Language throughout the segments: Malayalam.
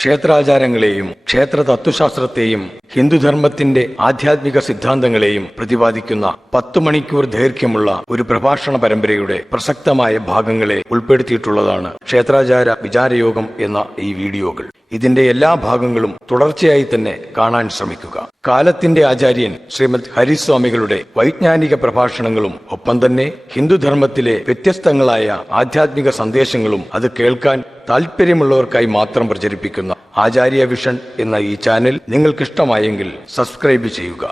ക്ഷേത്രാചാരങ്ങളെയും ക്ഷേത്ര തത്വശാസ്ത്രത്തെയും ഹിന്ദുധർമ്മത്തിന്റെ ആധ്യാത്മിക സിദ്ധാന്തങ്ങളെയും പ്രതിപാദിക്കുന്ന പത്തു മണിക്കൂർ ദൈർഘ്യമുള്ള ഒരു പ്രഭാഷണ പരമ്പരയുടെ പ്രസക്തമായ ഭാഗങ്ങളെ ഉൾപ്പെടുത്തിയിട്ടുള്ളതാണ് ക്ഷേത്രാചാര വിചാരയോഗം എന്ന ഈ വീഡിയോകൾ. ഇതിന്റെ എല്ലാ ഭാഗങ്ങളും തുടർച്ചയായി തന്നെ കാണാൻ ശ്രമിക്കുക. കാലത്തിന്റെ ആചാര്യൻ ശ്രീമദ് ഹരിസ്വാമികളുടെ വൈജ്ഞാനിക പ്രഭാഷണങ്ങളും ഒപ്പം തന്നെ ഹിന്ദുധർമ്മത്തിലെ വ്യത്യസ്തങ്ങളായ ആധ്യാത്മിക സന്ദേശങ്ങളും അത് കേൾക്കാൻ താല്പര്യമുള്ളവർക്കായി മാത്രം പ്രചരിപ്പിക്കുന്ന ആചാര്യ വിഷൻ എന്ന ഈ ചാനൽ നിങ്ങൾക്കിഷ്ടമായെങ്കിൽ സബ്സ്ക്രൈബ് ചെയ്യുക.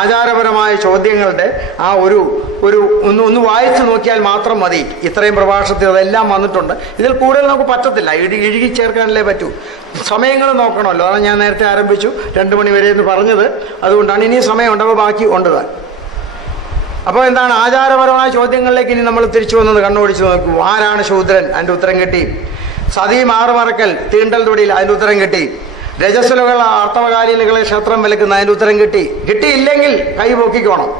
ആചാരപരമായ ചോദ്യങ്ങളുടെ ആ ഒരു ഒരു ഒന്ന് ഒന്ന് വായിച്ചു നോക്കിയാൽ മാത്രം മതി. ഇത്രയും പ്രഭാഷണത്തിൽ അതെല്ലാം വന്നിട്ടുണ്ട്. ഇതിൽ കൂടുതൽ നമുക്ക് പറ്റത്തില്ല. ഇഴി ഇഴുകി ചേർക്കാനല്ലേ പറ്റൂ. സമയങ്ങൾ നോക്കണമല്ലോ. അതാണ് ഞാൻ നേരത്തെ ആരംഭിച്ചു. രണ്ട് മണി വരെ എന്ന് പറഞ്ഞത്. അതുകൊണ്ടാണ് ഇനി സമയമുണ്ട്. അപ്പോൾ ബാക്കി ഉണ്ട് അപ്പോൾ എന്താണ്? ആചാരപരമായ ചോദ്യങ്ങളിലേക്ക് ഇനി നമ്മൾ തിരിച്ചു വന്നത് കണ്ണോടിച്ച് നോക്കൂ. ആരാണ് ശൂദ്രൻ? അതിന്റെ ഉത്തരം കിട്ടി. സതി മാറുമറക്കൽ തീണ്ടൽ തൊടിയിൽ അതിന്റെ ഉത്തരം കിട്ടി. രജസ്വലുകൾ ആർത്തവകാലികളെ ക്ഷേത്രം വിലക്കുന്ന അതിന്റെ ഉത്തരം കിട്ടി. കിട്ടിയില്ലെങ്കിൽ കൈ പൊക്കിക്കോണം.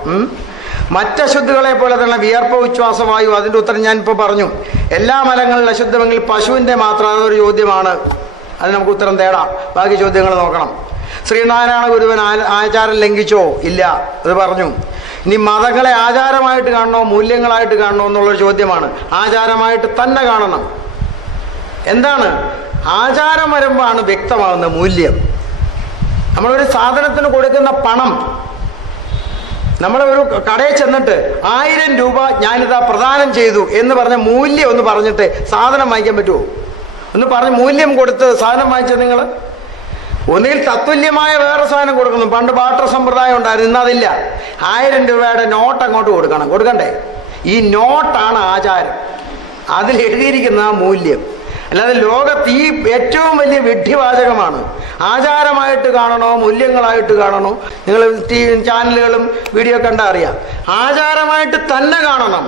മറ്റ് അശുദ്ധികളെ പോലെ തന്നെ വിയർപ്പ ഉച്ഛ്വാസവായു അതിന്റെ ഉത്തരം ഞാൻ ഇപ്പോൾ പറഞ്ഞു. എല്ലാ മലങ്ങളിലും അശുദ്ധമെങ്കിൽ പശുവിന്റെ മാത്രം അതൊരു ചോദ്യമാണ്. അത് നമുക്ക് ഉത്തരം തേടാം. ബാക്കി ചോദ്യങ്ങൾ നോക്കണം. ശ്രീനാരായണ ഗുരുവൻ ആചാരം ലംഘിച്ചോ? ഇല്ല. അത് പറഞ്ഞു. ഇനി മതങ്ങളെ ആചാരമായിട്ട് കാണണോ? മൂല്യങ്ങളായിട്ട് കാണണോ? എന്നുള്ളൊരു ചോദ്യമാണ്. ആചാരമായിട്ട് തന്നെ കാണണം. എന്താണ്? ആചാരം വരുമ്പോഴാണ് വ്യക്തമാവുന്ന മൂല്യം. നമ്മളൊരു സാധനത്തിന് കൊടുക്കുന്ന പണം നമ്മൾ ഒരു കടയിൽ ചെന്നിട്ട് ആയിരം രൂപ ഞാനിതാ പ്രദാനം ചെയ്തു എന്ന് പറഞ്ഞ മൂല്യം ഒന്ന് പറഞ്ഞിട്ട് സാധനം വാങ്ങിക്കാൻ പറ്റുമോ ഒന്ന് പറഞ്ഞ് മൂല്യം കൊടുത്ത് സാധനം വാങ്ങിച്ചത് നിങ്ങൾ ഒന്നിൽ തത്തുല്യമായ വേറെ സാധനം കൊടുക്കുന്നു. പണ്ട് ബാട്ടർ സമ്പ്രദായം ഉണ്ടായിരുന്നു ഇന്നതില്ല ആയിരം രൂപയുടെ നോട്ട് അങ്ങോട്ട് കൊടുക്കണം. കൊടുക്കണ്ടേ? ഈ നോട്ടാണ് ആചാരം. അതിൽ എഴുതിയിരിക്കുന്ന മൂല്യം. അല്ലാതെ ലോകത്ത് ഈ ഏറ്റവും വലിയ വിഡ്ഢിവാചകമാണ്. ആചാരമായിട്ട് കാണണോ മൂല്യങ്ങളായിട്ട് കാണണോ നിങ്ങൾ ടി ചാനലുകളും വീഡിയോ കണ്ടാൽ അറിയാം. ആചാരമായിട്ട് തന്നെ കാണണം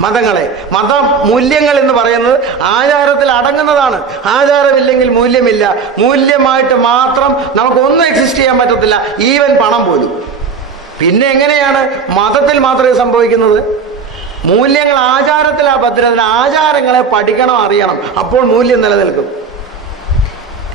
മതങ്ങളെ. മത മൂല്യങ്ങൾ എന്ന് പറയുന്നത് ആചാരത്തിൽ അടങ്ങുന്നതാണ്. ആചാരമില്ലെങ്കിൽ മൂല്യമില്ല. മൂല്യമായിട്ട് മാത്രം നമുക്കൊന്നും എക്സിസ്റ്റ് ചെയ്യാൻ പറ്റത്തില്ല. ഈവൻ പണം പോലും. പിന്നെ എങ്ങനെയാണ് മതത്തിൽ മാത്രമേ സംഭവിക്കുന്നത്? മൂല്യങ്ങൾ ആചാരത്തിലാ ഭദ്രത ആചാരങ്ങളെ പഠിക്കണം അറിയണം. അപ്പോൾ മൂല്യം നിലനിൽക്കും.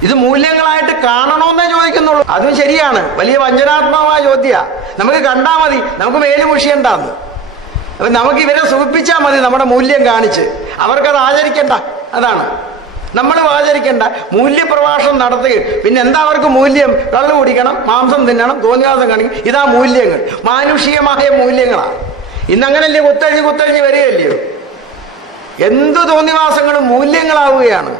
ഇത് മൂല്യങ്ങളായിട്ട് കാണണമെന്നേ ചോദിക്കുന്നുള്ളൂ. അതും ശരിയാണ്. വലിയ വഞ്ചനാത്മകമായ ചോദ്യ. നമുക്ക് കണ്ടാൽ മതി. നമുക്ക് മേലു മുഷിയണ്ടെന്ന് അപ്പൊ നമുക്ക് ഇവരെ സുഖിപ്പിച്ചാൽ മതി നമ്മുടെ മൂല്യം കാണിച്ച്. അവർക്കത് ആചരിക്കണ്ട. അതാണ്. നമ്മൾ ആചരിക്കേണ്ട. മൂല്യപ്രഭാഷണം നടത്തുകയും പിന്നെ എന്താ അവർക്ക് മൂല്യം? കള്ളു കുടിക്കണം മാംസം തിന്നണം തോന്നിയാസം കാണിക്കും. ഇതാ മൂല്യങ്ങൾ. മാനുഷികമായ മൂല്യങ്ങളാണ് ഇന്നങ്ങനല്ലേ കുത്തഴിഞ്ഞ് കുത്തഴിഞ്ഞ് വരികയല്ലയോ എന്ത് തോന്നിവാസങ്ങളും മൂല്യങ്ങളാവുകയാണ്.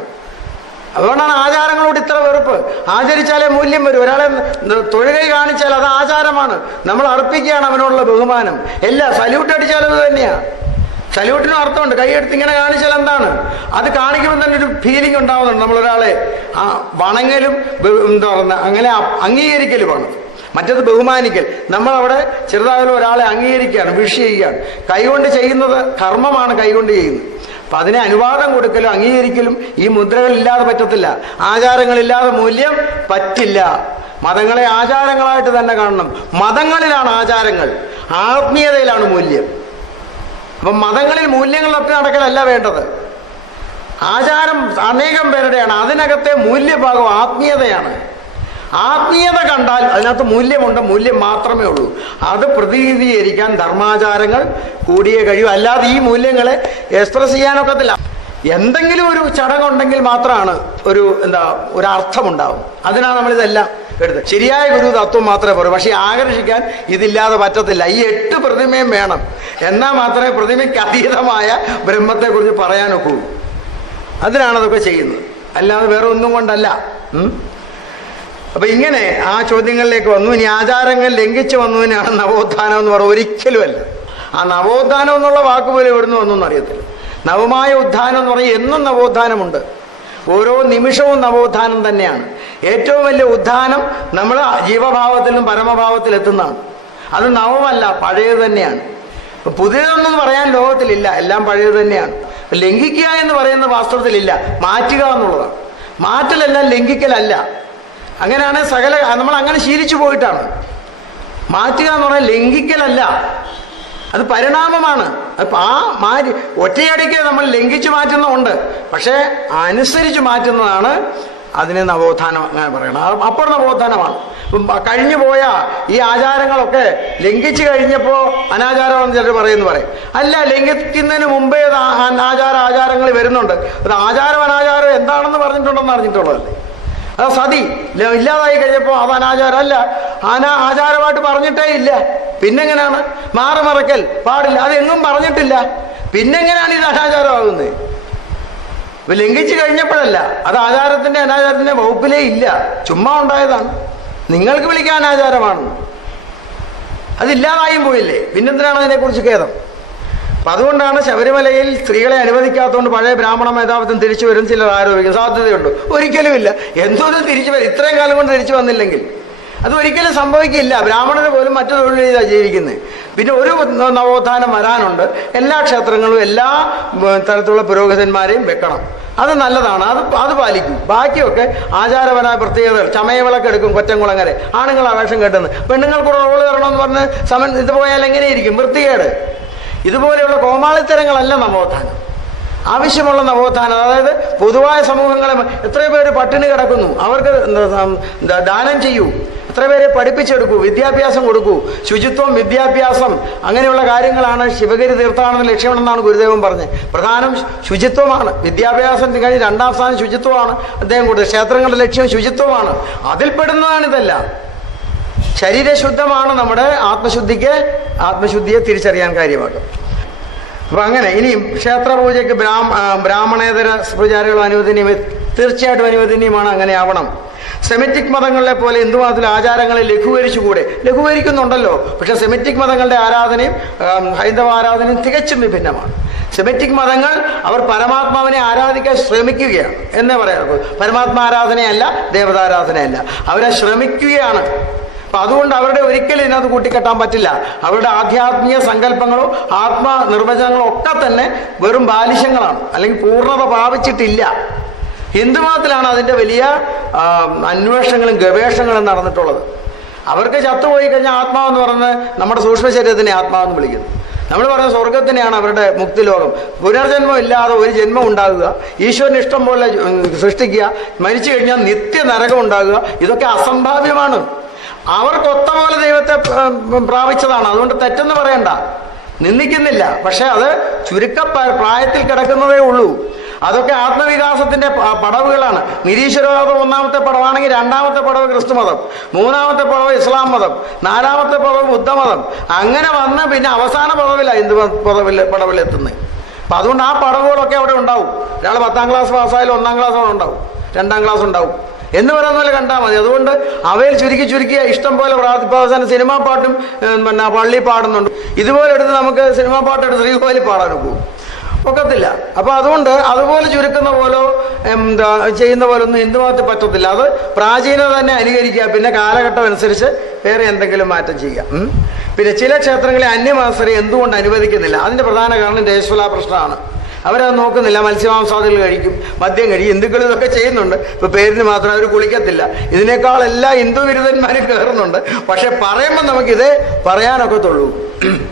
അതുകൊണ്ടാണ് ആചാരങ്ങളോട് ഇത്ര വെറുപ്പ്. ആചരിച്ചാലേ മൂല്യം വരും. ഒരാളെ തൊഴുകൈ കാണിച്ചാൽ അത് ആചാരമാണ്. നമ്മൾ അർപ്പിക്കുകയാണ് അവനോടുള്ള ബഹുമാനം. എല്ലാ സല്യൂട്ട് അടിച്ചാലും അത് തന്നെയാണ് സല്യൂട്ടിനും അർത്ഥമുണ്ട്. കൈയെടുത്ത് ഇങ്ങനെ കാണിച്ചാൽ എന്താണ്? അത് കാണിക്കുമ്പോൾ തന്നെ ഒരു ഫീലിംഗ് ഉണ്ടാവുന്നുണ്ട്. നമ്മളൊരാളെ ആ വണങ്ങലും എന്താ പറയുക അങ്ങനെ അംഗീകരിക്കലുമാണ്. മറ്റത് ബഹുമാനിക്കൽ. നമ്മൾ അവിടെ ചെറുതായാലും ഒരാളെ അംഗീകരിക്കുകയാണ് വിഷ് ചെയ്യുകയാണ്. കൈകൊണ്ട് ചെയ്യുന്നത് കർമ്മമാണ് കൈകൊണ്ട് ചെയ്യുന്നത്. അപ്പം അതിനെ അനുവാദം കൊടുക്കലും അംഗീകരിക്കലും ഈ മുദ്രകൾ ഇല്ലാതെ പറ്റത്തില്ല. ആചാരങ്ങളില്ലാതെ മൂല്യം പറ്റില്ല. മതങ്ങളെ ആചാരങ്ങളായിട്ട് തന്നെ കാണണം. മതങ്ങളിലാണ് ആചാരങ്ങൾ. ആത്മീയതയിലാണ് മൂല്യം. അപ്പം മതങ്ങളിൽ മൂല്യങ്ങളൊക്കെ നടക്കലല്ല വേണ്ടത്. ആചാരം അനേകം പേരുടെയാണ്. അതിനകത്തെ മൂല്യഭാഗം ആത്മീയതയാണ്. ആത്മീയത കണ്ടാൽ അതിനകത്ത് മൂല്യമുണ്ട് മൂല്യം മാത്രമേ ഉള്ളൂ. അത് പ്രതിനിധീകരിക്കാൻ ധർമാചാരങ്ങൾ കൂടിയേ കഴിയൂ. അല്ലാതെ ഈ മൂല്യങ്ങളെ എക്സ്പ്രസ് ചെയ്യാനൊക്കത്തില്ല. എന്തെങ്കിലും ഒരു ചടങ്ങുണ്ടെങ്കിൽ മാത്രമാണ് ഒരു എന്താ ഒരു അർത്ഥമുണ്ടാവും. അതിനാണ് നമ്മളിതെല്ലാം എടുത്തത്. ശരിയായ ഗുരു തത്വം മാത്രമേ പറയൂ പക്ഷേ ആകർഷിക്കാൻ ഇതില്ലാതെ പറ്റത്തില്ല. ഈ എട്ട് പ്രതിമയും വേണം. എന്നാൽ മാത്രമേ പ്രതിമയ്ക്ക് അതീതമായ ബ്രഹ്മത്തെക്കുറിച്ച് പറയാനൊക്കൂ. അതിനാണ് അതൊക്കെ ചെയ്യുന്നത്. അല്ലാതെ വേറെ ഒന്നും കൊണ്ടല്ല. അപ്പൊ ഇങ്ങനെ ആ ചോദ്യങ്ങളിലേക്ക് വന്നു. ഇനി ആചാരങ്ങൾ ലംഘിച്ചു വന്നതിനാണ് നവോത്ഥാനം എന്ന് പറയുന്നത് ഒരിക്കലുമല്ല. ആ നവോത്ഥാനം എന്നുള്ള വാക്ക് പോലും എവിടുന്ന് വന്നു അറിയത്തില്ല. നവമായ ഉദ്ധാനം എന്ന് പറഞ്ഞാൽ എന്നും നവോത്ഥാനമുണ്ട്. ഓരോ നിമിഷവും നവോത്ഥാനം തന്നെയാണ്. ഏറ്റവും വലിയ ഉദ്ധാനം നമ്മൾ ജീവഭാവത്തിലും പരമഭാവത്തിൽ എത്തുന്നതാണ്. അത് നവമല്ല പഴയത് തന്നെയാണ്. പുതിയതൊന്നും പറയാൻ ലോകത്തിലില്ല. എല്ലാം പഴയത് തന്നെയാണ്. ലംഘിക്കുക എന്ന് പറയുന്ന വാസ്തവത്തിലില്ല. മാറ്റുക എന്നുള്ളതാണ്. മാറ്റലെല്ലാം ലംഘിക്കലല്ല. അങ്ങനെയാണ് സകല നമ്മൾ അങ്ങനെ ശീലിച്ചു പോയിട്ടാണ്. മാറ്റുക എന്ന് പറഞ്ഞാൽ ലംഘിക്കലല്ല. അത് പരിണാമമാണ്. അപ്പൊ ആ മാറ്റി ഒറ്റയടിക്ക് നമ്മൾ ലംഘിച്ചു മാറ്റുന്നുണ്ട് പക്ഷേ അനുസരിച്ച് മാറ്റുന്നതാണ് അതിനെ നവോത്ഥാനം അങ്ങനെ പറയണം. അപ്പോൾ നവോത്ഥാനമാണ്. കഴിഞ്ഞു പോയ ഈ ആചാരങ്ങളൊക്കെ ലംഘിച്ചു കഴിഞ്ഞപ്പോൾ അനാചാരമാണ് ചിലർ പറയുന്നു പറയും. അല്ല ലംഘിക്കുന്നതിന് മുമ്പേ അനാചാര ആചാരങ്ങൾ വരുന്നുണ്ട്. അത് ആചാരം അനാചാരം എന്താണെന്ന് പറഞ്ഞിട്ടുണ്ടെന്ന് അറിഞ്ഞിട്ടുള്ളതല്ലേ? അത് സതി. ഇല്ലാതായി കഴിഞ്ഞപ്പോൾ അത് അനാചാരം അല്ല അനാ ആചാരമായിട്ട് പറഞ്ഞിട്ടേ ഇല്ല. പിന്നെങ്ങനെയാണ് മാറുമറക്കൽ പാടില്ല. അതെങ്ങും പറഞ്ഞിട്ടില്ല. പിന്നെങ്ങനെയാണ് ഇത് അനാചാരമാകുന്നത്? ഇപ്പൊ ലംഘിച്ചു കഴിഞ്ഞപ്പോഴല്ല. അത് ആചാരത്തിന്റെ അനാചാരത്തിന്റെ വകുപ്പിലേ ഇല്ല. ചുമ്മാ ഉണ്ടായതാണ്. നിങ്ങൾക്ക് വിളിക്കാൻ ആചാരമാണ് അതില്ലാതായും പോയില്ലേ? പിന്നെന്തിനാണ് അതിനെക്കുറിച്ച് ഖേദം? അപ്പൊ അതുകൊണ്ടാണ് ശബരിമലയിൽ സ്ത്രീകളെ അനുവദിക്കാത്തതുകൊണ്ട് പഴയ ബ്രാഹ്മണ മേധാവിത്വം തിരിച്ചു വരും ചിലർ ആരോപിക്കും. സാധ്യതയുണ്ട്. ഒരിക്കലുമില്ല. എന്തോരം തിരിച്ചു വരും. ഇത്രയും കാലം കൊണ്ട് തിരിച്ചു വന്നില്ലെങ്കിൽ. അത് ഒരിക്കലും സംഭവിക്കില്ല. ബ്രാഹ്മണന് പോലും മറ്റു തൊഴിൽ ചെയ്താണ് ജീവിക്കുന്നത്. പിന്നെ ഒരു നവോത്ഥാനം വരാനുണ്ട്. എല്ലാ ക്ഷേത്രങ്ങളും എല്ലാ തരത്തിലുള്ള പുരോഹിതന്മാരെയും വെക്കണം. അത് നല്ലതാണ്. അത് അത് പാലിക്കും. ബാക്കിയൊക്കെ ആചാരപരമായ പ്രത്യേകതകൾ. ചമയവിളക്ക് എടുക്കും കൊറ്റംകുളങ്ങരെ. ആണുങ്ങൾ ആവേശം കെട്ടുന്നത്. പെണ്ണുങ്ങൾക്ക് റോൾ തരണമെന്ന് പറഞ്ഞ് സമൻ ഇത് പോയാൽ എങ്ങനെയിരിക്കും? വൃത്തികേട്. ഇതുപോലെയുള്ള കോമാളിത്തരങ്ങളല്ല നവോത്ഥാനം. ആവശ്യമുള്ള നവോത്ഥാനം അതായത് പൊതുവായ സമൂഹങ്ങളെ എത്ര പേര് പട്ടിണി കിടക്കുന്നു. അവർക്ക് ദാനം ചെയ്യൂ. എത്ര പേരെ പഠിപ്പിച്ചെടുക്കൂ വിദ്യാഭ്യാസം കൊടുക്കൂ. ശുചിത്വം വിദ്യാഭ്യാസം അങ്ങനെയുള്ള കാര്യങ്ങളാണ് ശിവഗിരി തീർത്ഥാടന ലക്ഷ്യമെന്നാണ് ഗുരുദേവൻ പറഞ്ഞത്. പ്രധാനം ശുചിത്വമാണ്. വിദ്യാഭ്യാസം കഴിഞ്ഞ് രണ്ടാം സ്ഥാനം ശുചിത്വമാണ് അദ്ദേഹം കൂടുതൽ ക്ഷേത്രങ്ങളുടെ ലക്ഷ്യം ശുചിത്വമാണ്. അതിൽപ്പെടുന്നതാണ് ഇതെല്ലാം. ശരീരശുദ്ധമാണ് നമ്മുടെ ആത്മശുദ്ധിക്ക് ആത്മശുദ്ധിയെ തിരിച്ചറിയാൻ കാര്യമാകും. അപ്പൊ അങ്ങനെ ഇനിയും ക്ഷേത്ര പൂജയ്ക്ക് ബ്രാഹ്മ ബ്രാഹ്മണേതര പൂജാരികൾ അനുവദനീയം തീർച്ചയായിട്ടും അനുവദനീയമാണ് അങ്ങനെ ആവണം. സെമിറ്റിക് മതങ്ങളെ പോലെ ഹിന്ദുമതത്തിലെ ആചാരങ്ങളെ ലഘൂകരിച്ചുകൂടെ? ലഘൂകരിക്കുന്നുണ്ടല്ലോ പക്ഷെ സെമിറ്റിക് മതങ്ങളുടെ ആരാധനയും ഹൈന്ദവ ആരാധനയും തികച്ചും വിഭിന്നമാണ്. സെമിറ്റിക് മതങ്ങൾ അവർ പരമാത്മാവിനെ ആരാധിക്കാൻ ശ്രമിക്കുകയാണ്. എന്നേ പറയാറുള്ളൂ. പരമാത്മാരാധനയല്ല ദേവതാരാധനയല്ല അവരെ ശ്രമിക്കുകയാണ്. അപ്പൊ അതുകൊണ്ട് അവരുടെ ഒരിക്കലും ഇതിനകത്ത് കൂട്ടിക്കെട്ടാൻ പറ്റില്ല. അവരുടെ ആധ്യാത്മിക സങ്കല്പങ്ങളോ ആത്മ നിർവചനങ്ങളോ ഒക്കെ തന്നെ വെറും ബാലിശങ്ങളാണ്. അല്ലെങ്കിൽ പൂർണത പ്രാപിച്ചിട്ടില്ല. ഹിന്ദുമതത്തിലാണ് അതിന്റെ വലിയ അന്വേഷണങ്ങളും ഗവേഷണങ്ങളും നടന്നിട്ടുള്ളത്? അവർക്ക് ചത്തുപോയി കഴിഞ്ഞാൽ ആത്മാവെന്ന് പറഞ്ഞ് നമ്മുടെ സൂക്ഷ്മ ശരീരത്തിനെ ആത്മാവെന്ന് വിളിക്കുന്നു. നമ്മൾ പറഞ്ഞ സ്വർഗത്തിനെയാണ് അവരുടെ മുക്തിലോകം. പുനർജന്മം ഇല്ലാതെ ഒരു ജന്മം ഉണ്ടാകുക ഈശ്വരന് ഇഷ്ടം പോലെ സൃഷ്ടിക്കുക മരിച്ചു കഴിഞ്ഞാൽ നിത്യ നരകം ഉണ്ടാകുക ഇതൊക്കെ അസംഭാവ്യമാണ്. അവർക്ക് ഒത്ത പോലെ ദൈവത്തെ പ്രാപിച്ചതാണ്. അതുകൊണ്ട് തെറ്റെന്ന് പറയണ്ട. നിന്ദിക്കുന്നില്ല. പക്ഷെ അത് ചുരുക്ക പ്രായത്തിൽ കിടക്കുന്നതേ ഉള്ളൂ. അതൊക്കെ ആത്മവികാസത്തിന്റെ പടവുകളാണ്. നിരീശ്വരവാദം ഒന്നാമത്തെ പടവാണെങ്കിൽ രണ്ടാമത്തെ പടവ് ക്രിസ്തു മതം മൂന്നാമത്തെ പടവ് ഇസ്ലാം മതം. നാലാമത്തെ പടവ് ബുദ്ധമതം. അങ്ങനെ വന്ന പിന്നെ അവസാന പടവില്ല ഹിന്ദു പടവിൽ പടവിലെത്തുന്നത്. അപ്പൊ അതുകൊണ്ട് ആ പടവുകളൊക്കെ അവിടെ ഉണ്ടാവും. ഒരാൾ പത്താം ക്ലാസ് പാസ്സായാലും ഒന്നാം ക്ലാസ് അവിടെ ഉണ്ടാവും. രണ്ടാം ക്ലാസ് ഉണ്ടാവും എന്ന് പറയുന്ന പോലെ കണ്ടാൽ മതി. അതുകൊണ്ട് അവയിൽ ചുരുക്കി ചുരുക്കിയ ഇഷ്ടം പോലെ അവസാനം സിനിമാ പാട്ടും പിന്നെ പള്ളി പാടുന്നുണ്ട്. ഇതുപോലെ എടുത്ത് നമുക്ക് സിനിമാ പാട്ട് എടുത്ത് ശ്രീകോലി പാടാൻ പോകും. ഒക്കത്തില്ല. അപ്പൊ അതുകൊണ്ട് അതുപോലെ ചുരുക്കുന്ന പോലോ എന്താ ചെയ്യുന്ന പോലെ ഒന്നും എന്തുമാത്രം പറ്റത്തില്ല. അത് പ്രാചീനത തന്നെ അനുകരിക്കുക. പിന്നെ കാലഘട്ടം അനുസരിച്ച് വേറെ എന്തെങ്കിലും മാറ്റം ചെയ്യാം പിന്നെ ചില ക്ഷേത്രങ്ങളെ അന്യമാസരെ എന്തുകൊണ്ട് അനുവദിക്കുന്നില്ല? അതിന്റെ പ്രധാന കാരണം രേശ്വല പ്രശ്നമാണ് അവരത് നോക്കുന്നില്ല മത്സ്യമാംസാദികൾ കഴിക്കും മദ്യം കഴിക്കും ഹിന്ദുക്കൾ ഇതൊക്കെ ചെയ്യുന്നുണ്ട്. ഇപ്പൊ പേരിന് മാത്രം അവർ കുളിക്കത്തില്ല. ഇതിനേക്കാൾ എല്ലാ ഹിന്ദു വിരുദ്ധന്മാരും കയറുന്നുണ്ട്. പക്ഷെ പറയുമ്പോൾ നമുക്കിത് പറയാനൊക്കത്തുള്ളൂ.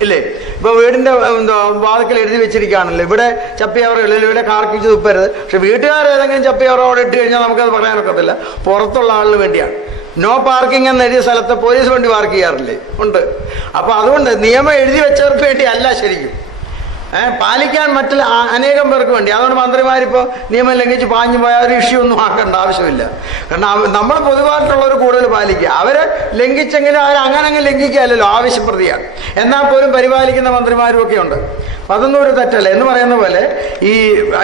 ഇല്ലേ? ഇപ്പൊ വീടിന്റെ എന്തോ വാതിക്കൽ എഴുതി വെച്ചിരിക്കുകയാണല്ലോ. ഇവിടെ ചപ്പിയവറുകളിൽ ഇവിടെ കാർക്കിച്ച് തുപ്പരുത്. പക്ഷെ വീട്ടുകാർ ഏതെങ്കിലും ചപ്പിയവറ അവിടെ ഇട്ട് കഴിഞ്ഞാൽ നമുക്കത് പറയാനൊക്കത്തില്ല. പുറത്തുള്ള ആളിന് വേണ്ടിയാണ്. നോ പാർക്കിംഗ് എന്ന് എഴുതിയ സ്ഥലത്ത് പോലീസ് വണ്ടി പാർക്ക് ചെയ്യാറില്ലേ? ഉണ്ട്. അപ്പൊ അതുകൊണ്ട് നിയമം എഴുതി വെച്ചവർക്ക് വേണ്ടി അല്ല ശരിക്കും. പാലിക്കാൻ മറ്റുള്ള അനേകം പേർക്ക് വേണ്ടി. അതുകൊണ്ട് മന്ത്രിമാരിപ്പോൾ നിയമം ലംഘിച്ച് പാഞ്ഞു പോയാൽ ഒരു ഇഷ്യൂ ഒന്നും ആക്കേണ്ട ആവശ്യമില്ല. കാരണം നമ്മൾ പൊതുവായിട്ടുള്ളവർ കൂടുതൽ പാലിക്കുക. അവർ ലംഘിച്ചെങ്കിലും അവർ അങ്ങനെ അങ്ങ് ലംഘിക്കുകയല്ലല്ലോ ആവശ്യപ്രതിയാണ്. എന്നാൽ പോലും പരിപാലിക്കുന്ന മന്ത്രിമാരും ഒക്കെ ഉണ്ട്. അതൊന്നും ഒരു തെറ്റല്ല? എന്ന് പറയുന്ന പോലെ ഈ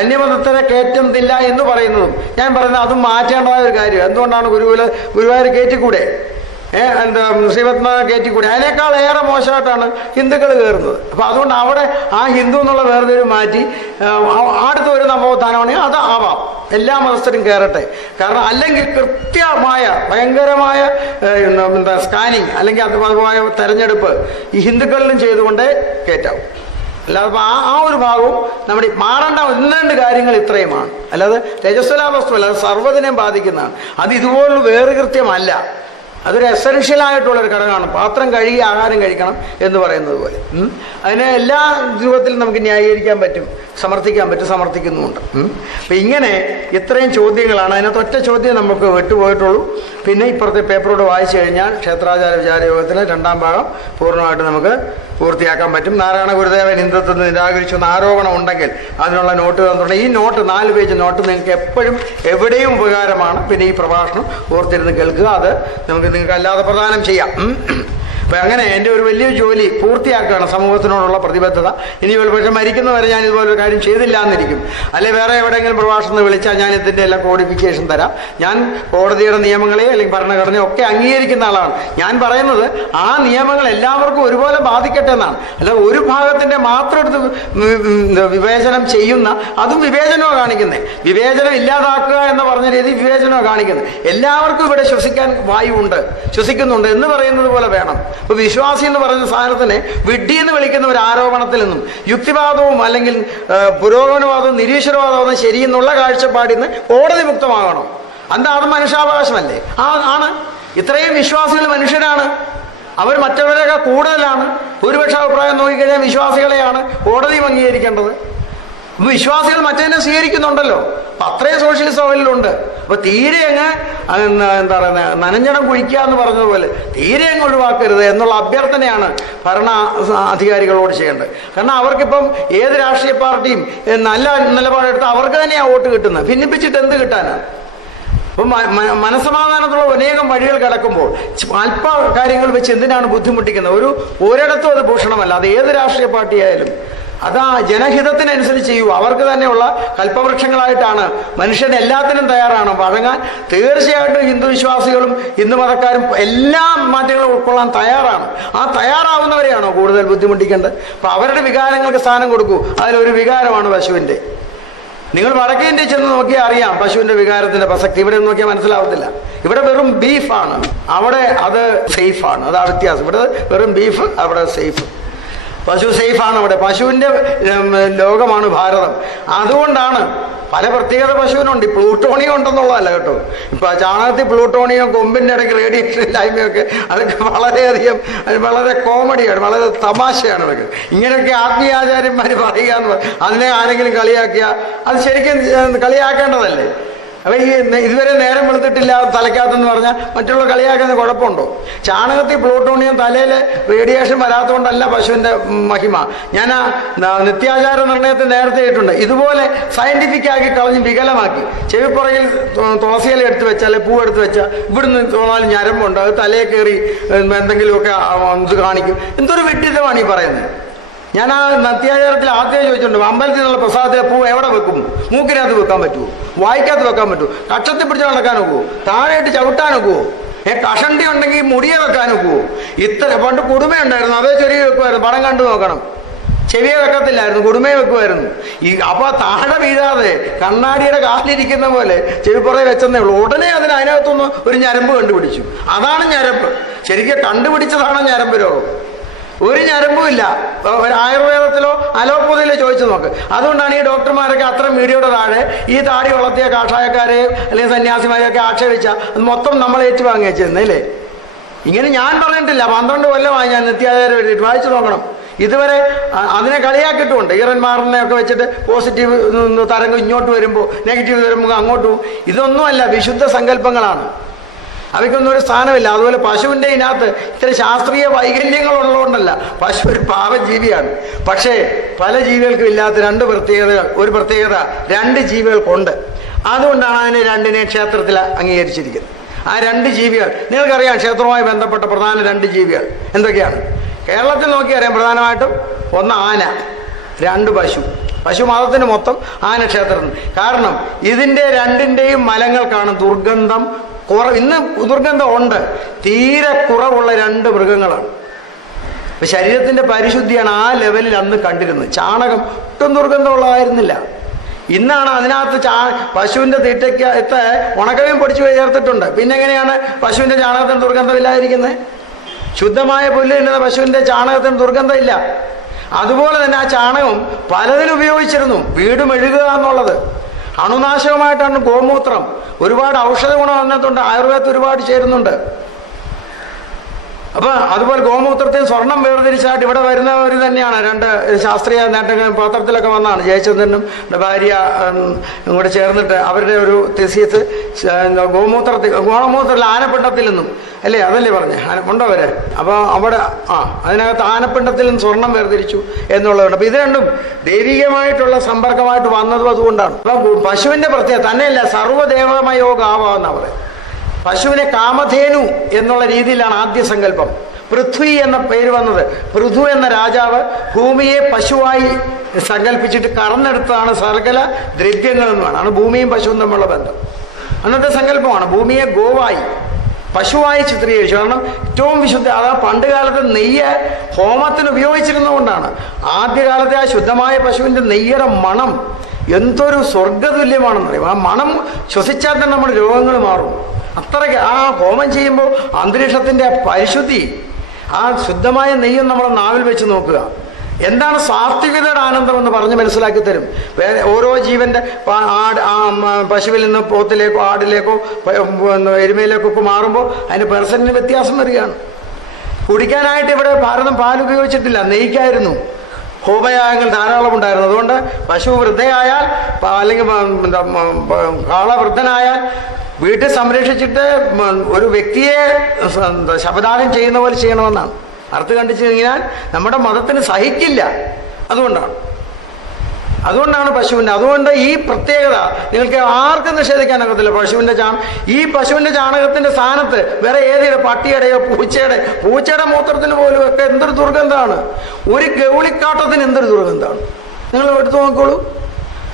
അന്യമതത്തിനെ കയറ്റുന്നില്ല എന്ന് പറയുന്നതും ഞാൻ പറയുന്നത് അതും മാറ്റേണ്ടതായ ഒരു കാര്യം എന്തുകൊണ്ടാണ് ഗുരുവിൽ ഗുരുവായൂർ കയറ്റിക്കൂടെ? എന്താ ശ്രീപത്മ കയറ്റിക്കൂടി അതിനേക്കാൾ ഏറെ മോശമായിട്ടാണ് ഹിന്ദുക്കൾ കയറുന്നത്. അപ്പൊ അതുകൊണ്ട് അവിടെ ആ ഹിന്ദു എന്നുള്ള വേറൊരു മാറ്റി അടുത്ത ഒരു നവോത്ഥാനമാണെങ്കിൽ അത് ആവാം. എല്ലാ മതസ്ഥരും കയറട്ടെ. കാരണം അല്ലെങ്കിൽ കൃത്യമായ ഭയങ്കരമായ എന്താ സ്കാനിങ് അല്ലെങ്കിൽ അതുപോലെ തെരഞ്ഞെടുപ്പ് ഈ ഹിന്ദുക്കളിലും ചെയ്തുകൊണ്ടേ കയറ്റാവും അല്ലാതെ ആ ആ ഒരു ഭാഗവും നമ്മുടെ മാറേണ്ട ഒന്ന് കാര്യങ്ങൾ ഇത്രയുമാണ്. അല്ലാതെ രജസ്വലാവസ്ഥ അല്ലാതെ സർവദിനം ബാധിക്കുന്നതാണ്. അത് ഇതുപോലുള്ള വേറെ കൃത്യമല്ല അതൊരു എസൻഷ്യൽ ആയിട്ടുള്ള ഒരു ഘടകമാണ്. പാത്രം കഴുകി ആഹാരം കഴിക്കണം എന്ന് പറയുന്നത് പോലെ. അതിനെ എല്ലാ രൂപത്തിലും നമുക്ക് ന്യായീകരിക്കാൻ പറ്റും സമർത്ഥിക്കാൻ പറ്റും സമർത്ഥിക്കുന്നുമുണ്ട്. അപ്പം ഇങ്ങനെ ഇത്രയും ചോദ്യങ്ങളാണ്. അതിനകത്ത് ഒറ്റ ചോദ്യം നമുക്ക് വിട്ടുപോയിട്ടുള്ളൂ. പിന്നെ ഇപ്പുറത്തെ പേപ്പറോട് വായിച്ചു കഴിഞ്ഞാൽ ക്ഷേത്രാചാര വിചാര യോഗത്തിലെ രണ്ടാം ഭാഗം പൂർണമായിട്ട് നമുക്ക് പൂർത്തിയാക്കാൻ പറ്റും. നാരായണ ഗുരുദേവൻ ഹിന്ദുത്വം നിരാകരിച്ചു എന്ന ആരോപണം ഉണ്ടെങ്കിൽ അതിനുള്ള നോട്ട് തന്നിട്ടുണ്ട്. ഈ നോട്ട് നാല് പേജ് നോട്ട് നിങ്ങൾക്ക് എപ്പോഴും എവിടെയും ഉപകാരമാണ്. പിന്നെ ഈ പ്രഭാഷണം ഓർത്തിരുന്ന് കേൾക്കുക. അത് നമുക്ക് നിങ്ങൾക്ക് അല്ലാതെ പ്രദാനം ചെയ്യാം. അപ്പം അങ്ങനെ എന്റെ ഒരു വലിയ ജോലി പൂർത്തിയാക്കുകയാണ് സമൂഹത്തിനോടുള്ള പ്രതിബദ്ധത. ഇനി ഒരുപക്ഷെ മരിക്കുന്നവരെ ഞാൻ ഇതുപോലൊരു കാര്യം ചെയ്തില്ല എന്നിരിക്കും. അല്ലെ വേറെ എവിടെയെങ്കിലും പ്രഭാഷണം വിളിച്ചാൽ ഞാൻ ഇതിന്റെ എല്ലാ കോഡിഫിക്കേഷൻ തരാം. ഞാൻ കോടതിയുടെ നിയമങ്ങളെ അല്ലെങ്കിൽ ഭരണഘടനയെ ഒക്കെ അംഗീകരിക്കുന്ന ആളാണ്. ഞാൻ പറയുന്നത് ആ നിയമങ്ങൾ എല്ലാവർക്കും ഒരുപോലെ ബാധിക്കട്ടെ എന്നാണ്. അല്ല ഒരു ഭാഗത്തിന്റെ മാത്രം എടുത്ത് വിവേചനം ചെയ്യുന്ന അതും വിവേചനമാണ് കാണിക്കുന്നത് വിവേചനം ഇല്ലാതാക്കുക എന്ന് പറഞ്ഞ രീതി വിവേചനമാണ് കാണിക്കുന്നത് എല്ലാവർക്കും ഇവിടെ ശ്വസിക്കാൻ വായുണ്ട് ശ്വസിക്കുന്നുണ്ട് എന്ന് പറയുന്നത് പോലെ വേണം. ഇപ്പൊ വിശ്വാസി എന്ന് പറയുന്ന സാധനത്തിനെ വിഡ്ഢി എന്ന് വിളിക്കുന്ന ഒരു ആരോപണത്തിൽ നിന്നും യുക്തിവാദവും അല്ലെങ്കിൽ പുരോഗമനവാദവും നിരീശ്വരവാദവും ശരിയെന്നുള്ള കാഴ്ചപ്പാടിൽ നിന്ന് കോടതി മുക്തമാകണം. എന്താ അത് മനുഷ്യാവകാശമല്ലേ? ആ ആണ്. ഇത്രയും വിശ്വാസികൾ മനുഷ്യരാണ്. അവർ മറ്റവരെയൊക്കെ കൂടുതലാണ്. ഭൂരിപക്ഷ അഭിപ്രായം നോക്കിക്കഴിഞ്ഞാൽ വിശ്വാസികളെയാണ് കോടതിയും അംഗീകരിക്കേണ്ടത്. വിശ്വാസികൾ മറ്റേതിനെ സ്വീകരിക്കുന്നുണ്ടല്ലോ. അപ്പൊ അത്രയും സോഷ്യലിസം അവരിലുണ്ട് അപ്പൊ തീരെ അങ്ങ് എന്താ പറയുക നനഞ്ഞടം കുഴിക്കുക എന്ന് പറഞ്ഞതുപോലെ തീരെ അങ്ങ് ഒഴിവാക്കരുത് എന്നുള്ള അഭ്യർത്ഥനയാണ് ഭരണ അധികാരികളോട് ചെയ്യേണ്ടത്. കാരണം അവർക്കിപ്പം ഏത് രാഷ്ട്രീയ പാർട്ടിയും നല്ല നിലപാടെടുത്ത് അവർക്ക് തന്നെയാണ് വോട്ട് കിട്ടുന്നത്. ഭിന്നിപ്പിച്ചിട്ട് എന്ത് കിട്ടാനാണ് അപ്പം മനസമാധാനത്തുള്ള അനേകം വഴികൾ കിടക്കുമ്പോൾ അല്പ കാര്യങ്ങൾ വെച്ച് എന്തിനാണ് ബുദ്ധിമുട്ടിക്കുന്നത്? ഒരു ഒരിടത്തും അത് ഭൂഷണമല്ല. അത് ഏത് രാഷ്ട്രീയ പാർട്ടിയായാലും. അത് ആ ജനഹിതത്തിനനുസരിച്ച് ചെയ്യൂ അവർക്ക് തന്നെയുള്ള കൽപ്പവൃക്ഷങ്ങളായിട്ടാണ് മനുഷ്യൻ എല്ലാത്തിനും തയ്യാറാണ്. വഴങ്ങാൻ തീർച്ചയായിട്ടും ഹിന്ദു വിശ്വാസികളും ഹിന്ദു മതക്കാരും എല്ലാ മാറ്റങ്ങളും ഉൾക്കൊള്ളാൻ തയ്യാറാണ്. ആ തയ്യാറാവുന്നവരെയാണോ കൂടുതൽ ബുദ്ധിമുട്ടിക്കേണ്ടത്? അപ്പൊ അവരുടെ വികാരങ്ങൾക്ക് സ്ഥാനം കൊടുക്കൂ. അതിലൊരു വികാരമാണ് പശുവിന്റെ നിങ്ങൾ വടക്കേ ഇന്ത്യയിൽ ചെന്ന് നോക്കിയാൽ അറിയാം പശുവിന്റെ വികാരത്തിന്റെ പ്രസക്തി. ഇവിടെ നോക്കിയാൽ മനസ്സിലാവത്തില്ല. ഇവിടെ വെറും ബീഫാണ് അവിടെ അത് സേഫാണ് അതാണ് വ്യത്യാസം. ഇവിടെ വെറും ബീഫ് അവിടെ സേഫ് പശു സേഫാണ് അവിടെ. പശുവിന്റെ ലോകമാണ് ഭാരതം. അതുകൊണ്ടാണ് പല പ്രത്യേകത പശുവിനുണ്ട്. പ്ലൂട്ടോണിയം ഉണ്ടെന്നുള്ളതല്ല കേട്ടോ. ഇപ്പൊ ചാണകത്തിൽ പ്ലൂട്ടോണിയം കൊമ്പിന്റെ ഇടയ്ക്ക് റേഡിയേഷൻ ഇല്ലായ്മയൊക്കെ അതൊക്കെ വളരെയധികം വളരെ കോമഡിയാണ് വളരെ തമാശയാണ് അതൊക്കെ. ഇങ്ങനെയൊക്കെ ആത്മീയാചാര്യന്മാർ പറയുക എന്ന് അതിനെ ആരെങ്കിലും കളിയാക്കിയ അത് ശരിക്കും കളിയാക്കേണ്ടതല്ലേ? അപ്പൊ ഈ ഇതുവരെ നേരം വെളുത്തിട്ടില്ല തലയ്ക്കകത്തെന്ന് പറഞ്ഞാൽ മറ്റുള്ള കളിയാക്കുന്ന കുഴപ്പമുണ്ടോ? ചാണകത്തിൽ പ്ലൂട്ടോണിയം തലയിൽ റേഡിയേഷൻ വരാത്തതുകൊണ്ടല്ല പശുവിന്റെ മഹിമ. ഞാൻ ആ നിത്യാചാര നിർണയത്തിൽ നേരത്തെ ഇട്ടുണ്ട് ഇതുപോലെ സയന്റിഫിക് ആക്കി കളഞ്ഞ് വികലമാക്കി. ചെവിപ്പുറയിൽ തുളസിയില എടുത്ത് വെച്ചാൽ പൂ എടുത്ത് വെച്ചാൽ ഇവിടുന്ന് തോന്നാലും ഞരമ്പുണ്ട്. അത് തലയെ കയറി എന്തെങ്കിലുമൊക്കെ ഇത് കാണിക്കും. എന്തൊരു വിട്ടിതമാണ് ഈ പറയുന്നത്. ഞാൻ ആ നത്യാചാരത്തിൽ ആദ്യം ചോദിച്ചിട്ടുണ്ട് അമ്പലത്തിൽ നിന്നുള്ള പ്രസാദത്തിലെ പൂ എവിടെ വെക്കും? മൂക്കിനകത്ത് വെക്കാൻ പറ്റുമോ വായിക്കകത്ത് വെക്കാൻ പറ്റുമോ കക്ഷത്തിൽ പിടിച്ച് നടക്കാൻ ഒക്കുവോ? താഴെയിട്ട് ചവിട്ടാൻ ഒക്കുവോ? ഏ കഷണ്ടി ഉണ്ടെങ്കിൽ മുടിയെ വെക്കാൻ ഒക്കുവോ? ഇത്ര പണ്ട് കുടുമയുണ്ടായിരുന്നു അതേ ചെറിയ വെക്കുമായിരുന്നു പടം കണ്ടു നോക്കണം. ചെവിയെ വെക്കത്തില്ലായിരുന്നു കുടുമയെ വെക്കുമായിരുന്നു ഈ അപ്പൊ താഴെ വീഴാതെ കണ്ണാടിയുടെ കാലിരിക്കുന്ന പോലെ ചെവിപ്പുറയെ വെച്ചെന്നേ ഉള്ളൂ. ഉടനെ അതിന് അതിനകത്തുനിന്ന് ഒരു ഞരമ്പ് കണ്ടുപിടിച്ചു. അതാണ് ഞരമ്പ്. ശരിക്കും കണ്ടുപിടിച്ചതാണ് ഞരമ്പ് രോഗം. ഒരു ഞരമ്പുമില്ല ആയുർവേദത്തിലോ അലോപ്പതിയിലോ ചോദിച്ചു നോക്ക്. അതുകൊണ്ടാണ് ഈ ഡോക്ടർമാരൊക്കെ അത്ര വീഡിയോയുടെ താഴെ ഈ താടി വളർത്തിയ കാഷായക്കാരെ അല്ലെങ്കിൽ സന്യാസിമാരെയൊക്കെ ആക്ഷേപിച്ച അത് മൊത്തം നമ്മൾ ഏറ്റുവാങ്ങുക ചെയ്യുന്നല്ലേ ഇങ്ങനെ ഞാൻ പറഞ്ഞിട്ടില്ല. പന്ത്രണ്ട് കൊല്ലമായി ഞാൻ നിത്യാചാരം എഴുതിയിട്ട് വായിച്ചു നോക്കണം. ഇതുവരെ അതിനെ കളിയാക്കിയിട്ടുണ്ട്. ഈറന്മാറിനെ ഒക്കെ വെച്ചിട്ട് പോസിറ്റീവ് തരംഗം ഇങ്ങോട്ട് വരുമ്പോൾ നെഗറ്റീവ് വരുമ്പോൾ അങ്ങോട്ട് ഇതൊന്നുമല്ല വിശുദ്ധ സങ്കല്പങ്ങളാണ്. അവയ്ക്കൊന്നും ഒരു സ്ഥാനമില്ല. അതുപോലെ പശുവിന്റെ ഇതിനകത്ത് ഇത്ര ശാസ്ത്രീയ വൈകല്യങ്ങൾ ഉള്ളതുകൊണ്ടല്ല പശു ഒരു പാവജീവിയാണ് പക്ഷേ പല ജീവികൾക്കും ഇല്ലാത്ത രണ്ട് പ്രത്യേകതകൾ ഒരു പ്രത്യേകത രണ്ട് ജീവികൾക്കുണ്ട്. അതുകൊണ്ടാണ് അതിനെ രണ്ടിനെ ക്ഷേത്രത്തിൽ അംഗീകരിച്ചിരിക്കുന്നത്. ആ രണ്ട് ജീവികൾ നിങ്ങൾക്കറിയാം ക്ഷേത്രവുമായി ബന്ധപ്പെട്ട പ്രധാന രണ്ട് ജീവികൾ എന്തൊക്കെയാണ്? കേരളത്തിൽ നോക്കി അറിയാം പ്രധാനമായിട്ടും ഒന്ന് ആന രണ്ട് പശു. പശു മതത്തിന് മൊത്തം ആന ക്ഷേത്രത്തിന് കാരണം ഇതിന്റെ രണ്ടിന്റെയും മലങ്ങൾക്കാണ് ദുർഗന്ധം കുറ ഇന്ന് ദുർഗന്ധം ഉണ്ട്. തീരെ കുറവുള്ള രണ്ട് മൃഗങ്ങളാണ്. അപ്പൊ ശരീരത്തിന്റെ പരിശുദ്ധിയാണ് ആ ലെവലിൽ അന്ന് കണ്ടിരുന്നത്. ചാണകം ഒട്ടും ദുർഗന്ധമുള്ളതായിരുന്നില്ല. ഇന്നാണ് അതിനകത്ത് ചാ പശുവിന്റെ തീറ്റയ്ക്ക് എത്ത ഉണക്കമീൻ പൊടിച്ചു ചേർത്തിട്ടുണ്ട്. പിന്നെ എങ്ങനെയാണ് പശുവിന്റെ ചാണകത്തിന് ദുർഗന്ധമില്ലാതിരിക്കുന്നത്? ശുദ്ധമായ പുല്ല് കിട്ടുന്ന പശുവിന്റെ ചാണകത്തിന് ദുർഗന്ധമില്ല. അതുപോലെ തന്നെ ആ ചാണകം പലതിനും ഉപയോഗിച്ചിരുന്നു. വീട് മെഴുകുക എന്നുള്ളത്. അണുനാശകമായിട്ടാണ് ഗോമൂത്രം. ഒരുപാട് ഔഷധ ഗുണം അതിനകത്തുണ്ട്. ആയുർവേദത്തിൽ ഒരുപാട് ചേരുന്നുണ്ട്. അപ്പൊ അതുപോലെ ഗോമൂത്രത്തിൽ സ്വർണം വേർതിരിച്ചായിട്ട് ഇവിടെ വരുന്നവർ തന്നെയാണ്. രണ്ട് ശാസ്ത്രീയ നേട്ടങ്ങൾ പത്രത്തിലൊക്കെ വന്നാണ്. ജയചന്ദ്രനും ഭാര്യ ഇങ്ങോട്ട് ചേർന്നിട്ട് അവരുടെ ഒരു തെസീസ് ഗോമൂത്രത്തിൽ ഗോമൂത്രത്തിൽ ആനപ്പിണ്ടത്തിൽ നിന്നും. അല്ലേ? അതല്ലേ പറഞ്ഞേ? ആന ഉണ്ടോ അവർ? അപ്പൊ അവിടെ ആ അതിനകത്ത് ആനപ്പിണ്ടത്തിൽ നിന്ന് സ്വർണം വേർതിരിച്ചു എന്നുള്ളതുണ്ട്. അപ്പൊ ഇത് രണ്ടും ദൈവികമായിട്ടുള്ള സമ്പർക്കമായിട്ട് വന്നതും അതുകൊണ്ടാണ്. അപ്പൊ പശുവിന്റെ പ്രത്യേകത തന്നെയല്ല സർവദേവമയോഗാവാന്നാ പറയുന്നത്. പശുവിനെ കാമധേനു എന്നുള്ള രീതിയിലാണ് ആദ്യ സങ്കല്പം. പൃഥ്വി എന്ന പേര് വന്നത്. പൃഥു എന്ന രാജാവ് ഭൂമിയെ പശുവായി സങ്കല്പിച്ചിട്ട് കറന്നെടുത്തതാണ് സകല ദ്രവ്യങ്ങളെന്നുമാണ് ആണ് ഭൂമിയും പശുവും തമ്മിലുള്ള ബന്ധം. അന്നത്തെ സങ്കല്പമാണ് ഭൂമിയെ ഗോവായി പശുവായി ചിത്രീകരിച്ചു. കാരണം ഏറ്റവും വിശുദ്ധ അതാ പണ്ട് കാലത്ത് നെയ്യ് ഹോമത്തിന് ഉപയോഗിച്ചിരുന്നതുകൊണ്ടാണ് ആദ്യകാലത്തെ ആ ശുദ്ധമായ പശുവിന്റെ നെയ്യയുടെ മണം എന്തൊരു സ്വർഗതുല്യമാണെന്ന് പറയും ആ മണം ശ്വസിച്ചാൽ തന്നെ നമ്മുടെ രോഗങ്ങൾ മാറും. അത്രയ്ക്ക് ആ ഹോമം ചെയ്യുമ്പോൾ അന്തരീക്ഷത്തിന്റെ പരിശുദ്ധി ആ ശുദ്ധമായ നെയ്യും നമ്മുടെ നാവിൽ വെച്ച് നോക്കുക. എന്താണ് സാത്വികതയുടെ ആനന്ദം എന്ന് പറഞ്ഞ് മനസ്സിലാക്കി തരും. വേറെ ഓരോ ജീവന്റെ ആട് പശുവിൽ നിന്ന് പോത്തിലേക്കോ ആടിലേക്കോ എരുമയിലേക്കോ ഒക്കെ മാറുമ്പോൾ അതിന് പെർസെന്റിന് വ്യത്യാസം വരികയാണ്. കുടിക്കാനായിട്ട് ഇവിടെ ഭാരതം പാൽ ഉപയോഗിച്ചിട്ടില്ല നെയ്ക്കായിരുന്നു. ഹോമയാഗങ്ങൾ ധാരാളം ഉണ്ടായിരുന്നു. അതുകൊണ്ട് പശു വൃദ്ധയായാൽ അല്ലെങ്കിൽ എന്താ, മ- കാള വൃദ്ധനായാൽ വീട്ടിൽ സംരക്ഷിച്ചിട്ട് ഒരു വ്യക്തിയെ ശപദാനം ചെയ്യുന്ന പോലെ ചെയ്യണമെന്നാണ്. അർത്ഥം കണ്ടിച്ചു കഴിഞ്ഞാൽ നമ്മുടെ മതത്തിന് സഹിക്കില്ല. അതുകൊണ്ടാണ്. അതുകൊണ്ടാണ് പശുവിന്റെ അതുകൊണ്ട് ഈ പ്രത്യേകത നിങ്ങൾക്ക് ആർക്കും നിഷേധിക്കാനൊക്കത്തില്ല പശുവിന്റെ ചാണകം ഈ പശുവിന്റെ ചാണകത്തിന്റെ സ്ഥാനത്ത് വേറെ ഏതെങ്കിലും പട്ടിയുടെയോ പൂച്ചയുടെ പൂച്ചയുടെ മൂത്രത്തിന് പോലും ഒക്കെ എന്തൊരു ദുർഗന്ധമാണ്? ഒരു ഗൗളിക്കാട്ടത്തിന് എന്തൊരു ദുർഗന്ധമാണ്? നിങ്ങൾ എടുത്തു നോക്കോളൂ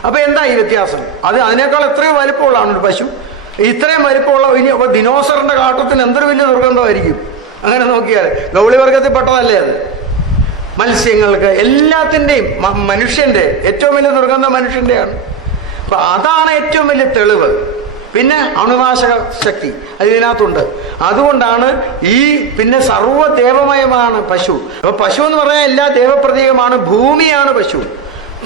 അപ്പൊ എന്താ ഈ വ്യത്യാസം? അത് അതിനേക്കാൾ എത്രയോ വലിപ്പമുള്ളതാണ് ഒരു പശു. ഇത്രയും വലിപ്പമുള്ള ഇനി അപ്പോൾ ദിനോസറിന്റെ കാട്ടത്തിന് എന്തൊരു വലിയ ദുർഗന്ധമായിരിക്കും? അങ്ങനെ നോക്കിയാൽ ഗൗളിവർഗത്തിൽപ്പെട്ടതല്ലേ അത്? മത്സ്യങ്ങൾക്ക് എല്ലാത്തിന്റെയും മനുഷ്യന്റെ ഏറ്റവും വലിയ ദുർഗന്ധം മനുഷ്യന്റെയാണ്. അപ്പൊ അതാണ് ഏറ്റവും വലിയ തെളിവ്. പിന്നെ അണുനാശക ശക്തി അത് ഇതിനകത്തുണ്ട് അതുകൊണ്ടാണ് ഈ പിന്നെ സർവദേവമയമാണ് പശു. അപ്പൊ പശു എന്ന് പറഞ്ഞാൽ എല്ലാ ദേവപ്രതീകമാണ് ഭൂമിയാണ് പശു.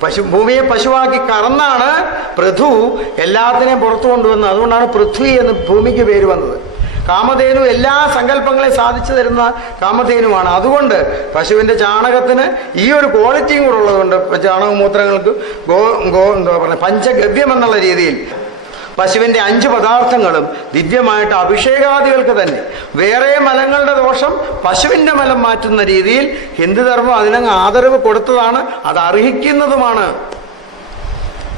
പശു ഭൂമിയെ പശുവാക്കി കറന്നാണ് പൃഥു എല്ലാത്തിനെയും പുറത്തു കൊണ്ടുവന്നത്. അതുകൊണ്ടാണ് പൃഥ്വി എന്ന് ഭൂമിക്ക് പേര് വന്നത്. കാമധേനു എല്ലാ സങ്കല്പങ്ങളെ സാധിച്ചു തരുന്ന കാമധേനുമാണ് അതുകൊണ്ട് പശുവിന്റെ ചാണകത്തിന് ഈ ഒരു ക്വാളിറ്റിയും കൂടെ ഉള്ളതുകൊണ്ട് ചാണകമൂത്രങ്ങൾക്ക് ഗോ ഗോ എന്താ പറയുക പഞ്ചഗവ്യം എന്നുള്ള രീതിയിൽ പശുവിന്റെ അഞ്ച് പദാർത്ഥങ്ങളും ദിവ്യമായിട്ട് അഭിഷേകാദികൾക്ക് തന്നെ. വേറെ മലങ്ങളുടെ ദോഷം പശുവിന്റെ മലം മാറ്റുന്ന രീതിയിൽ ഹിന്ദുധർമ്മം അതിനങ്ങ് ആദരവ് കൊടുത്തതാണ് അത് അർഹിക്കുന്നതുമാണ്.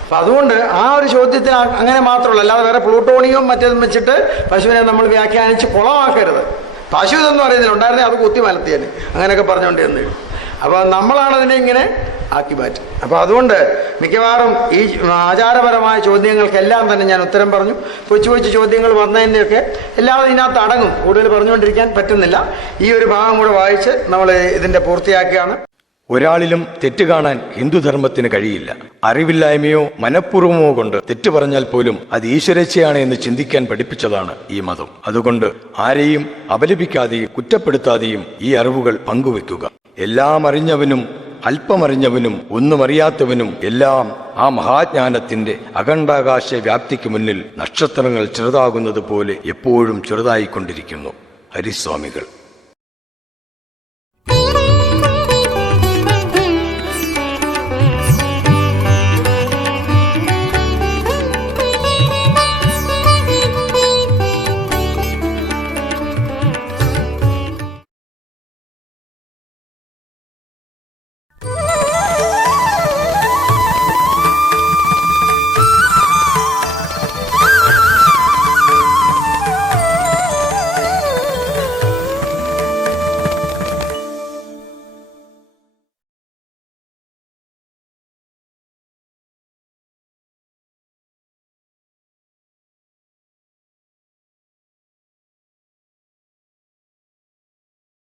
അപ്പൊ അതുകൊണ്ട് ആ ഒരു ചോദ്യത്തിന് അങ്ങനെ മാത്രമല്ല. അല്ലാതെ വേറെ പ്ലൂട്ടോണിയും മറ്റേതും വെച്ചിട്ട് പശുവിനെ നമ്മൾ വ്യാഖ്യാനിച്ച് കുളമാക്കരുത്. പശു ഇതൊന്നും അറിയുന്നില്ല. ഉണ്ടായിരുന്നേ അത് കുത്തി മലത്തിയാണ് അങ്ങനെയൊക്കെ പറഞ്ഞുകൊണ്ടിരുന്നു അപ്പൊ നമ്മളാണ് അതിനെ ഇങ്ങനെ ആക്കി മാറ്റും. അപ്പൊ അതുകൊണ്ട് മിക്കവാറും ഈ ആചാരപരമായ ചോദ്യങ്ങൾക്കെല്ലാം തന്നെ ഞാൻ ഉത്തരം പറഞ്ഞു. കൊച്ചു കൊച്ചു ചോദ്യങ്ങൾ വന്നതിന്റെയൊക്കെ എല്ലാം ഇതിനകത്ത് അടങ്ങും. കൂടുതൽ പറഞ്ഞുകൊണ്ടിരിക്കാൻ പറ്റുന്നില്ല. ഈ ഒരു ഭാഗം കൂടെ വായിച്ച് നമ്മൾ ഇതിന്റെ പൂർത്തിയാക്കിയാണ് ഒരാളിലും തെറ്റ് കാണാൻ ഹിന്ദുധർമ്മത്തിന് കഴിയില്ല. അറിവില്ലായ്മയോ മനഃപൂർവമോ കൊണ്ട് തെറ്റ് പറഞ്ഞാൽ പോലും അത് ഈശ്വരച്ചയാണ് എന്ന് ചിന്തിക്കാൻ പഠിപ്പിച്ചതാണ് ഈ മതം. അതുകൊണ്ട് ആരെയും അപലപിക്കാതെയും കുറ്റപ്പെടുത്താതെയും ഈ അറിവുകൾ പങ്കുവെക്കുക. എല്ലാം അറിഞ്ഞവനും അല്പമറിഞ്ഞവനും ഒന്നും അറിയാത്തവനും എല്ലാം ആ മഹാജ്ഞാനത്തിന്റെ അഖണ്ഡാകാശ വ്യാപ്തിക്ക് മുന്നിൽ നക്ഷത്രങ്ങൾ ചെറുതാകുന്നത് പോലെ എപ്പോഴും ചെറുതായിക്കൊണ്ടിരിക്കുന്നു. ഹരിസ്വാമികൾ.